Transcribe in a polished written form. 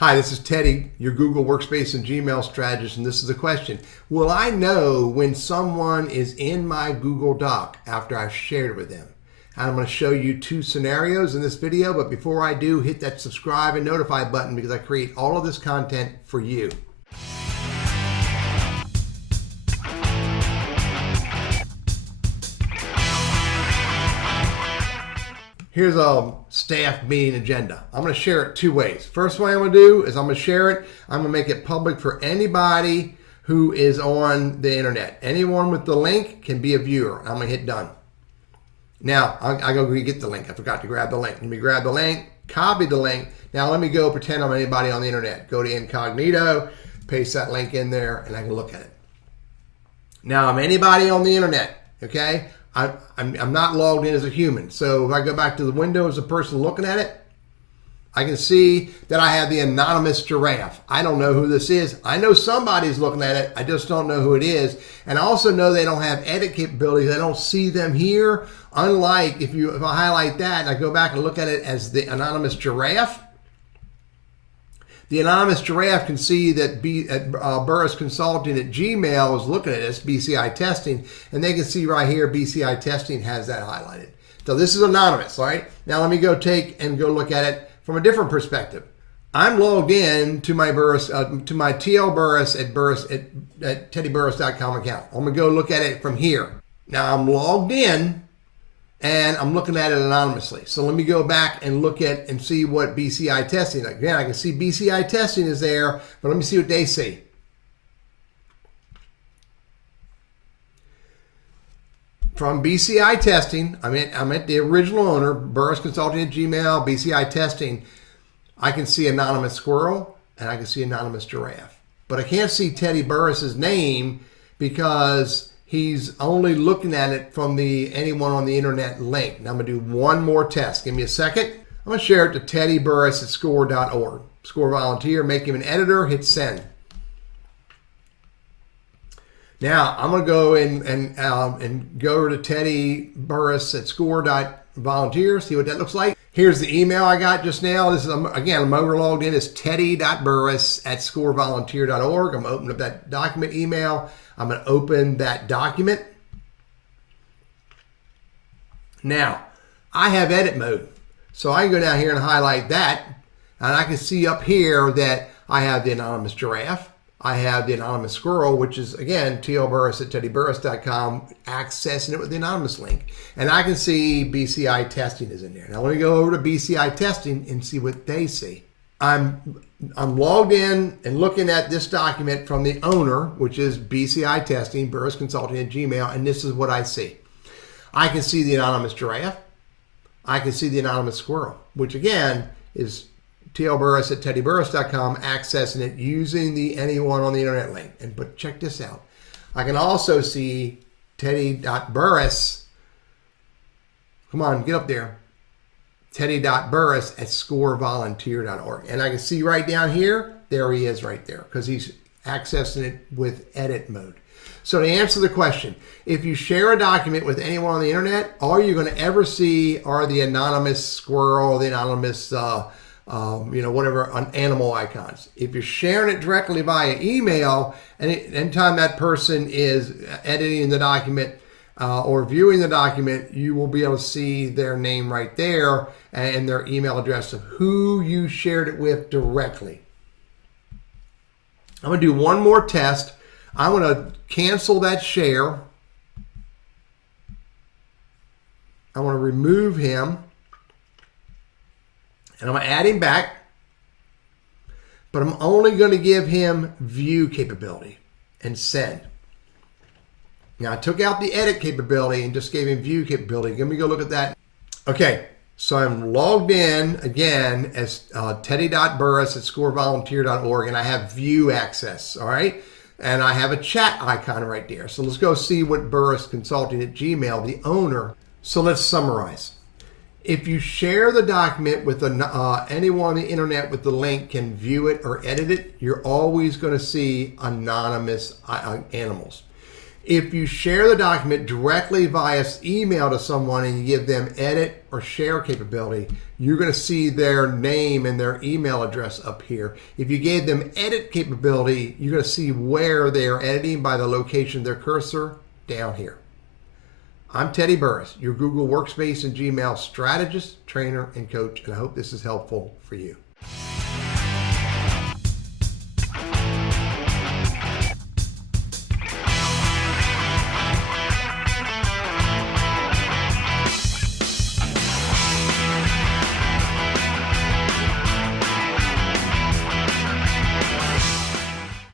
Hi, this is Teddy, your Google Workspace and Gmail strategist, and this is the question. Will I know when someone is in my Google Doc after I've shared it with them? I'm going to show you two scenarios in this video, but before I do, hit that subscribe and notify button because I create all of this content for you. Here's a staff meeting agenda. I'm going to share it two ways. First way I'm going to do is I'm going to share it. I'm going to make it public for anybody who is on the internet. Anyone with the link can be a viewer. I'm going to hit done. Now, I go get the link. I forgot to grab the link. Let me grab the link, copy the link. Now let me go pretend I'm anybody on the internet. Go to incognito, paste that link in there, and I can look at it. Now I'm anybody on the internet, okay? I'm not logged in as a human. So if I go back to the window as a person looking at it, I can see that I have the anonymous giraffe. I don't know who this is. I know somebody's looking at it. I just don't know who it is. And I also know they don't have edit capabilities. I don't see them here. Unlike if I highlight that and I go back and look at it as the anonymous giraffe, the anonymous giraffe can see that Burris Consulting at Gmail is looking at this, BCI testing, and they can see right here, BCI testing has that highlighted. So this is anonymous, right? Now let me go look at it from a different perspective. I'm logged in to my Burris, to my TL Burris at teddyburris.com account. I'm gonna go look at it from here. Now I'm logged in, and I'm looking at it anonymously. So let me go back and look at and see what BCI testing. Again, I can see BCI testing is there, but let me see what they see. From BCI testing, I'm at the original owner, Burris Consulting at Gmail, BCI testing. I can see anonymous squirrel and I can see anonymous giraffe. But I can't see Teddy Burris's name because he's only looking at it from the anyone on the internet link. Now I'm gonna do one more test. Give me a second. I'm gonna share it to Teddy Burris at score.org. Score volunteer, make him an editor, hit send. Now I'm gonna go in and go to Teddy Burris at score.volunteer, see what that looks like. Here's the email I got just now. This is, again, I'm over logged in. It's teddy.burris at scorevolunteer.org. I'm gonna open up that document email. I'm going to open that document. Now, I have edit mode. So I can go down here and highlight that. And I can see up here that I have the anonymous giraffe. I have the anonymous squirrel, which is, again, tlburris at teddyburris.com, accessing it with the anonymous link. And I can see BCI testing is in there. Now, let me go over to BCI testing and see what they see. I'm logged in and looking at this document from the owner, which is BCI testing, Burris Consulting at Gmail, and this is what I see. I can see the anonymous giraffe. I can see the anonymous squirrel, which again is tlburris at teddyburris.com, accessing it using the anyone on the internet link. But check this out. I can also see teddy.burris. Come on, get up there. Teddy.burris at scorevolunteer.org. And I can see right down here, there he is right there because he's accessing it with edit mode. So to answer the question, if you share a document with anyone on the internet, all you're going to ever see are the anonymous squirrel, the anonymous, whatever animal icons. If you're sharing it directly via email, and anytime that person is editing the document, or viewing the document, you will be able to see their name right there and their email address of who you shared it with directly. I'm going to do one more test. I want to cancel that share. I want to remove him. And I'm going to add him back. But I'm only going to give him view capability and send. Now I took out the edit capability and just gave him view capability. Let me go look at that. Okay, so I'm logged in again as teddy.burris at scorevolunteer.org and I have view access, all right? And I have a chat icon right there. So let's go see what Burris Consulting at Gmail, the owner. So let's summarize. If you share the document with anyone on the internet with the link can view it or edit it, you're always going to see anonymous animals. If you share the document directly via email to someone and you give them edit or share capability, you're going to see their name and their email address up here. If you gave them edit capability, you're going to see where they are editing by the location of their cursor down here. I'm Teddy Burris, your Google Workspace and Gmail strategist, trainer, and coach, and I hope this is helpful for you.